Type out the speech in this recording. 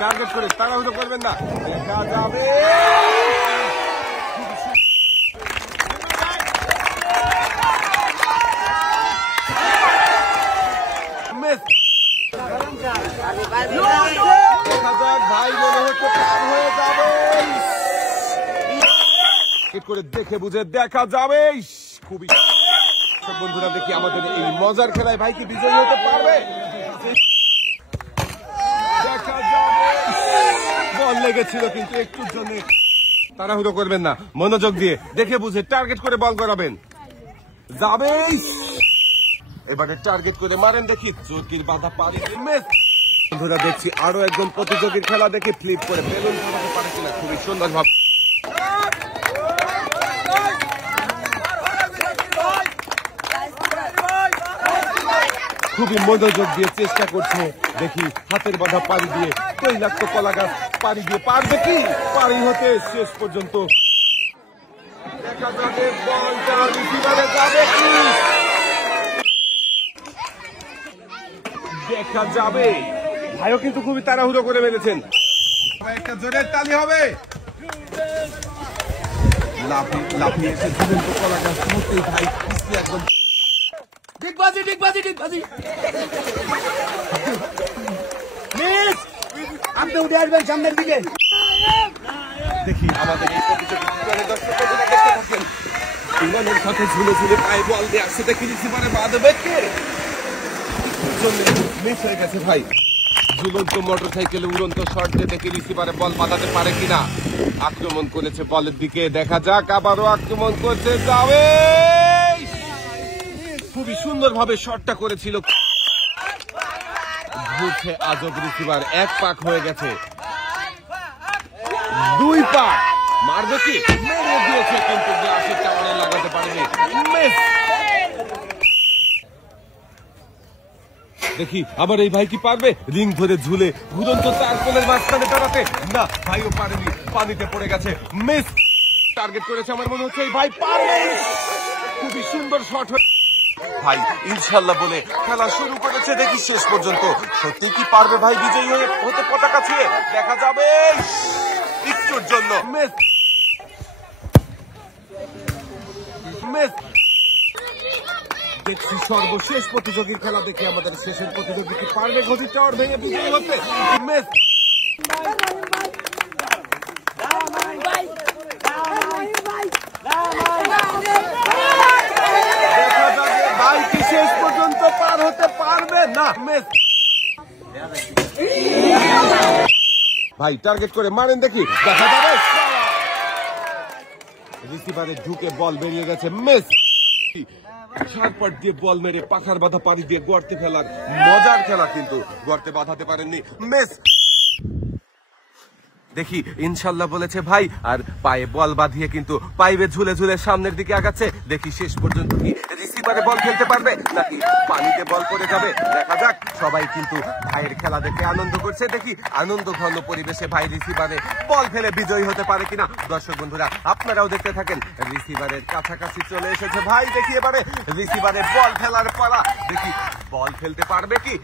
Target করে তাড়াহুড়ো করবেন না, দেখা যাবে। ভাই মনে হচ্ছে পার হয়ে যাবে, করে দেখে বুঝে দেখা যাবে। খুবই বন্ধুরা, দেখি আমাদের এই মজার খেলায় ভাই কি বিজয়ী হতে পারবে? দেখা যাবে। বল লেগেছিল কিন্তু একটুর জন্য। তাড়াহুড়ো করবেন না, মনোযোগ দিয়ে দেখে বুঝে টার্গেট করে বল করাবেন। যাবে, এবারে টার্গেট করে মারেন, দেখি চোরকির বাধা পারি। বন্ধুরা দেখছি আরো একজন প্রতিযোগীর খেলা, দেখি ফ্লিপ করে বেলুন ফাটাতে পারে কিনা। খুবই সুন্দর ভাবে খুবই মনোযোগ দিয়ে চেষ্টা করছে, দেখি হাতের বাধা পাড়ি দিয়ে তৈলাক্ত কলা গাছ পাড়ি দিয়ে পারবে কি পাড়ি হতে শেষ পর্যন্ত। দেখা যাবে বলটা রিসিভারে যাবে কি, দেখা যাবে। ভাইও কিন্তু খুবই তাড়াহুড়ো করে মেরেছেন। একটা জোরের তালি হবে। লাফিয়ে এসে ঝুলন্ত কলা গাছ মুহূর্তেই ভাই একদম ডিগবাজি মিস, আপনি উঠে আসবেন সামনের দিকে। দেখি আমাদের এই প্রতিযোগিতার দর্শকরা দেখতে পাচ্ছেন, ইংল্যান্ডের সাথে ঝুলে ঝুলে পায়ে বল দিয়ে আসছে, দেখি রিসিভারে বাঁধবে কে, মিস হয়ে গেছে ভাই। ঝুলন্ত মোটর সাইকেলে উড়ন্ত শট দিয়ে দেখি রিসিভারে বল বাঁধাতে পারে কিনা। আক্রমণ করেছে বলের দিকে, দেখা যাক আবারও আক্রমণ করতে যাবে। খুবই সুন্দর ভাবে শটটা করেছিল, ঘুরছে আজব রিসিভার। এক পাক হয়ে গেছে, দুই পাক মারবে কি, মেরে দিয়েছে কিন্তু গ্লাসের টাওয়ারে লাগাতে পারেনি। মিস। দেখি আবার এই ভাই কি পারবে রিং ধরে ঝুলে ঘুরন্ত চার কোণের মাঝখানে দাঁড়াতে? না, ভাইও পারেনি, পানিতে পড়ে গেছে। মিস। টার্গেট করেছে, আমার মনে হচ্ছে এই ভাই পারবে। খুবই সুন্দর শট ভাই, ইনশাল্লাহ বলে খেলা শুরু করেছে, দেখি শেষ পর্যন্ত সত্যি কি পারবে ভাই বিজয়ী হতে পতাকা ছুঁয়ে। দেখা যাবে একটুর জন্য মিস। দেখছি সর্বশেষ প্রতিযোগীর খেলা, দেখে আমাদের শেষের প্রতিযোগী কি পারবে ঘটির টাওয়ার ভেঙে বিজয়ী হতে। মিস। ভাই কি শেষ পর্যন্ত পার হতে পারবে না? মিস। ভাই টার্গেট করে মারেন, দেখি দেখা যাবে। রিসিভারে ঢুকে বল বেরিয়ে গেছে। মিস। ঝাড়পট দিয়ে বল মেরে পাখার বাধা পাড়ি দিয়ে গর্তে ফেলার মজার খেলা, কিন্তু গর্তে বাঁধাতে পারেননি। মিস। দেখি ইনশাল্লাহ বলেছে ভাই, আর পায়ে বল বাঁধিয়ে কিন্তু পাইবে ঝুলে ঝুলে সামনের দিকে আগাচ্ছে। দেখি শেষ পর্যন্ত কি রিসিভারে বল খেলতে পারবে নাকি পানিতে বল পড়ে যাবে। দেখা যাক। সবাই কিন্তু ভাইয়ের খেলা দেখে আনন্দ করছে, দেখি আনন্দ ঘন পরিবেশে ভাই রিসিভারে বল ফেলে বিজয়ী হতে পারে কিনা। দর্শক বন্ধুরা আপনারাও দেখতে থাকেন। রিসিভারের কাছাকাছি চলে এসেছে ভাই, দেখি এবারে রিসিভারে বল ফেলার পালা, দেখি বল ফেলতে পারবে কি।